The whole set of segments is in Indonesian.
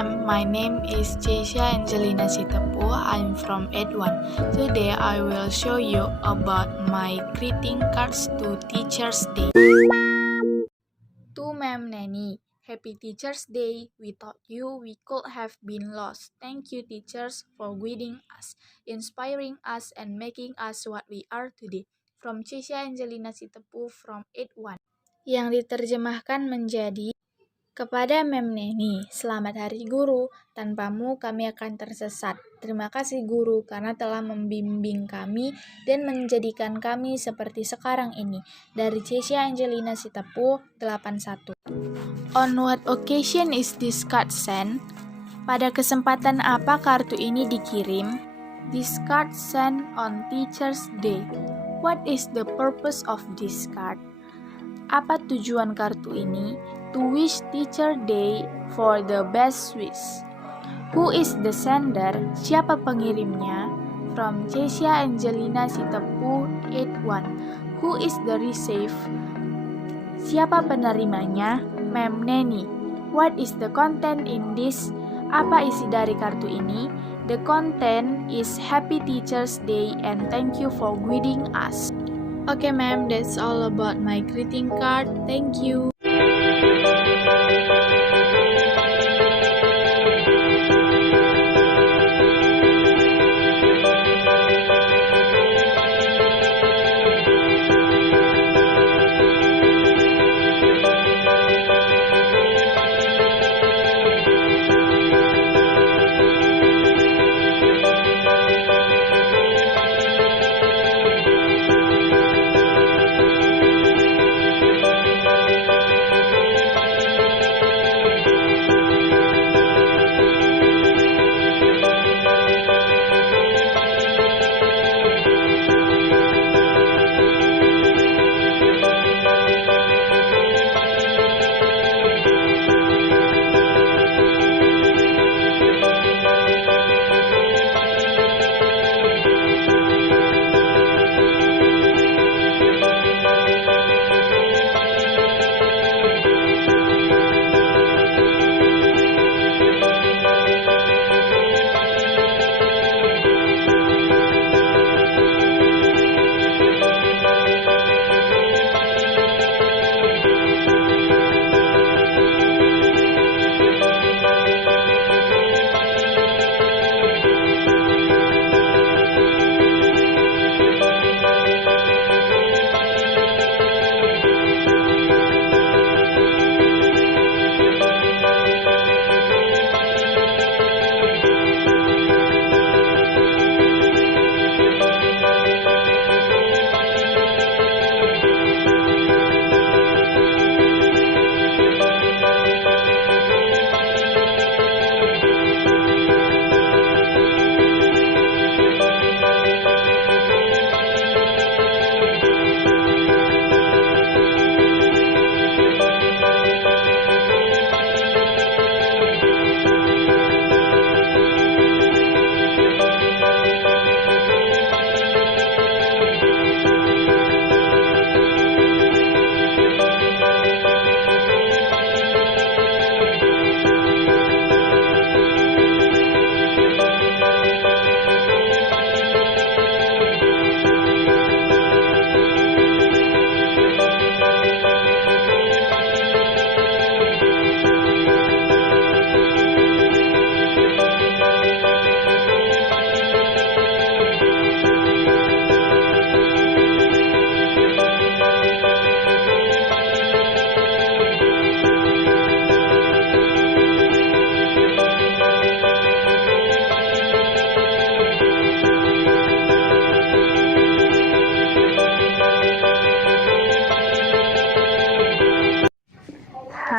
ma'am, my name is Jessia Angelina Sitepu. I'm from 81. Today I will show you about my greeting cards to Teacher's Day. To Ma'am Nanny, Happy Teacher's Day. Without you, we could have been lost. Thank you, teachers, for guiding us, inspiring us, and making us what we are today. From Jessia Angelina Sitepu from 81. Yang diterjemahkan menjadi, kepada Ma'am Neni, selamat Hari Guru. Tanpamu kami akan tersesat. Terima kasih Guru karena telah membimbing kami dan menjadikan kami seperti sekarang ini. Dari Jessia Angelina Sitepu, 81. On what occasion is this card sent? Pada kesempatan apa kartu ini dikirim? This card sent on Teacher's Day. What is the purpose of this card? Apa tujuan kartu ini? To wish Teacher Day for the best wish. Who is the sender? Siapa pengirimnya? From Jessia Angelina Sitepu 81. Who is the receive? Siapa penerimanya? Ma'am Nanny. What is the content in this? Apa isi dari kartu ini? The content is Happy Teacher's Day and thank you for guiding us. Okay ma'am, that's all about my greeting card. Thank you.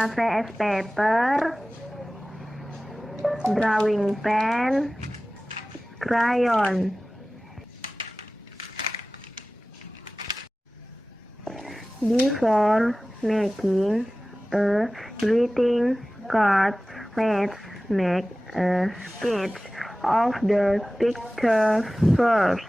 HVS paper, drawing pen, crayon. Before making a greeting card, let's make a sketch of the picture first.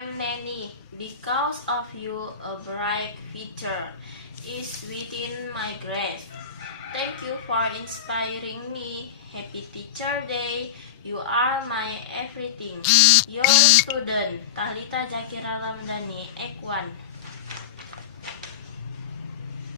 Nanny, because of you, a bright future is within my grasp. Thank you for inspiring me. Happy Teacher Day. You are my everything. Your student, Tahlita Zakira Lamdani, Act 1.